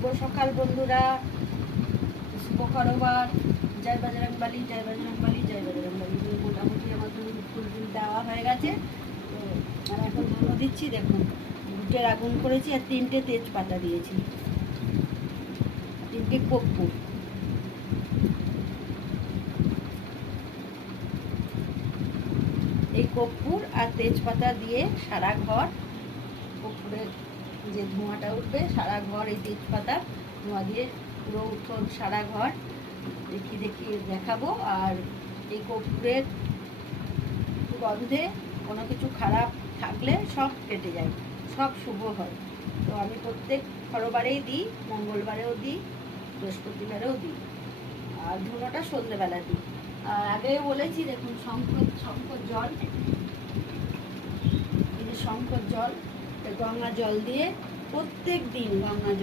শুভ সকাল বন্ধুরা, শুভ করবার। জয় বজরংবলী, জয় বজরংবলী, জয় বজরংবলী। মোটামুটি আমার ফুল টুল দেওয়া হয়ে গেছে। তো আর এখন ধুনো দিচ্ছি। দেখুন, দুটের আগুন করেছি আর 3টে তেজপাতা দিয়েছি, 3টে কর্পূর। এই কর্পূর আর তেজপাতা দিয়ে সারা ঘর, কর্পূরের যে ধোঁয়াটা উঠবে সারা ঘর, এই তেজপাতা ধোঁয়া দিয়ে পুরো উঠোন সারা ঘর দেখিয়ে দেখাবো। আর এই কর্পূরের গন্ধে কোনো কিছু খারাপ থাকলে সব কেটে যায়, সব শুভ হয়। তো আমি প্রত্যেক ঘরবারেই দিই, মঙ্গলবারেও দিই, বৃহস্পতিবারেও দিই, আর ধুনোটা সন্ধ্যেবেলা দিই। আর আগেও বলেছি, দেখুন শঙ্কর জল, এই যে শঙ্কর জল, গঙ্গা জল দিয়ে প্রত্যেক দিন গঙ্গা জল